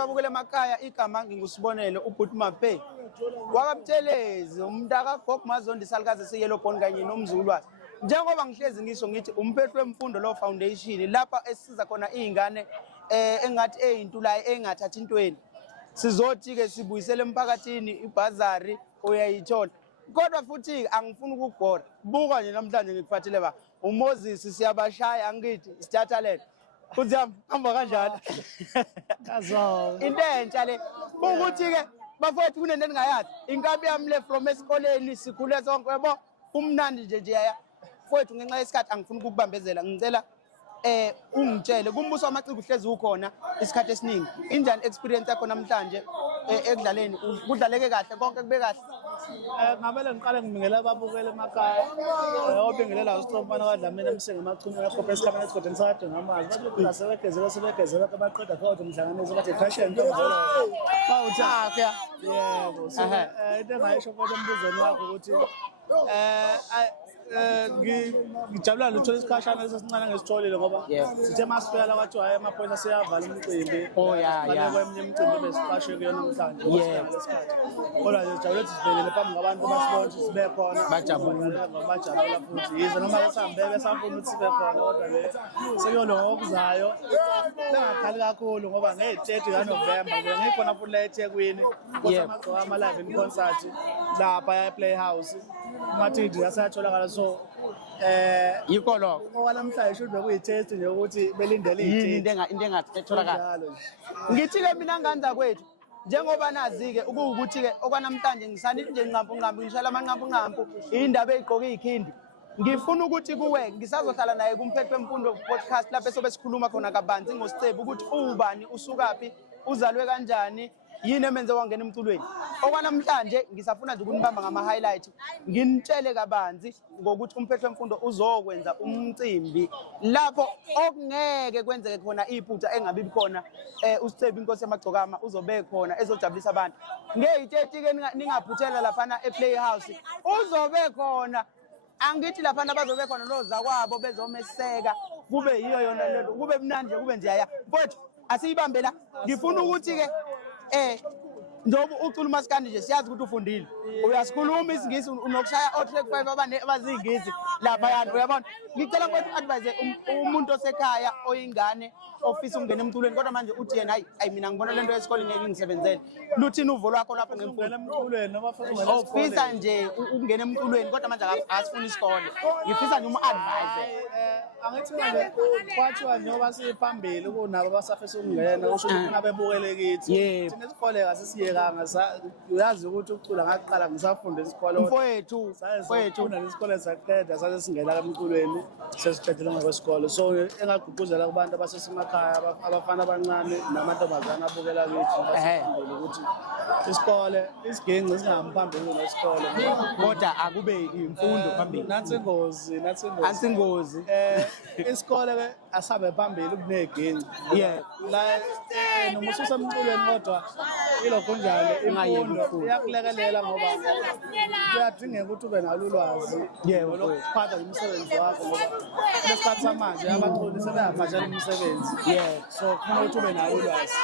ababukela emakhaya igama ngingusibonelo ubhuti Maphe wakaButhelezi umntaka Gogo Mazondi Salukazi siyelo bond kanye nomzulwazi njengoba ngihlezi ngisho ngithi umphethu wemfundo lo foundation lapha esisiza khona izingane engathi eyintulayo engathathi intweni sizothi ke sibuyisele emphakathini ibhazari uyayithola kodwa futhi angifuni ukugora buka nje namhlanje ngikuphathele ba uMoses siyabashaya angithi sithathalele futhi hamba kanjani kazo into entsha le ukuthi ke bafowethu kunento engayazi inkabi yami le from esikoleni sikhule sonke yebo umnandi nje yaya fowethu ngenxa yesikhathi angifuni ukukubambezela ngicela ungitshele kumbuso wamaciko uhlezi ukhona isikhathi esiningi injani experience yakho namhlanje ekudlaleni kudlaleke kahle konke kube kahle ngamele ngiqale ngibingela ababukela emakhaya obingelela usithomfana kaDlamini emsenge amachumi yakho esikhameni esigodeni sakade ngamazi bathi sebegezela abaqeda phakathi umhlanganiso bathi fashion ntomvolo bawuthi yebo so into engayisho kodwa embuzweni wakho ukuthi ngijabula luthola isikhashana lesisincane ngesitholile ngoba sithe masifika la kwathi hayi amaphoyisa seyavala imicimbi ngale kweminye imicimbi besiqashwe kuyona namhlanje ngesikhathi kodwa nje jabule sivelele phambi kwabantu basibona sibe khona bajabula futhi yize noma besambe besafuna ukuthi sibe khona kodwa le sekuyolo ngokuzayo bengakhali kakhulu ngoba nge-30 kaNovember nje ngikhona futhi la eThekwini kusamagqoka ama-live in concert lapha ePlayhouse amathidi asayatholakala so yikho lokho okwalamhlanje should bekuyitest nje ukuthi belindele into engathi etholakala ngithi ke mina nganza kwethu njengoba nazi ke ukuthi ke okwanamhlanje ngisanithi nje nqampu ngishala amanqampu indaba eziqoka izikhindi ngifuna ukuthi kuwe ngisazohlala naye kumphethu wemfundo podcast lapho sobe sikhuluma khona kabanzi ngosicebo ukuthi ubani usukaphi uzalwe kanjani yini emenze wangena emculweni okwanamhlanje ngisafuna nje ukunibamba ngama-highlight nginitshele kabanzi ngokuthi umphethu wemfundo uzokwenza umcimbi lapho okungeke kwenzeke khona iphutha engabi khona usithembi inkosi yamagcokama uzobe khona ezojabulisa abantu nge-30 ke ningaphuthela laphana ePlayhouse uzobe khona angithi laphana bazobe khona nozakwabo bezomeseka kube yiyo yona lento kube mnandi kube nje yaya mfowethu asiyibambe la ngifuna ukuthi ke njengoba ucula umaskandi nje siyazi ukuthi ufundile uyasikhuluma isingisi unokushaya o-track 5 abazingisi lapha yana uyabona ngicela mfowethu advise umuntu osekhaya oyingane ofisa ukungena emculweni kodwa manje uthi yena hayi mina ngibona lento yesikole ngeke ngisebenzele luthini uvo lwakho lapho ngemfundo emculweni noma ofisa nje ukungena emculweni kodwa manje asifuni isikole ngifisa nje uma-advise angithi manje kwathiwa njengoba siphambili kunabo abasafisa ukungena usho ukuthi nabebukele kithi thina isikole kasisiyekanga uyazi ukuthi ukucula ngaqala ngisafunda isikole mfowethu isikole saqeda sase singena emculweni sesiqedile ngakwesikole so engagqugquzela kubantu abasesemakhaya abafana abancane namantombazane abukela kithi ukuthi isikole isiginci singahambi phambili nesikole kodwa akube imfundo phambili nansi ingozi isikole ke asabe phambili kuneginci la noma ususemculweni kodwa ilokho njalo imfundo iyakulekelela ngoba kuyadingeka ukuthi ube nalo ulwazi lokuphatha umsebenzi wakho ngoba lesikhathi samanje abaculi sebeyaphatha imisebenzi so kumele ukuthi ube nalo ulwazi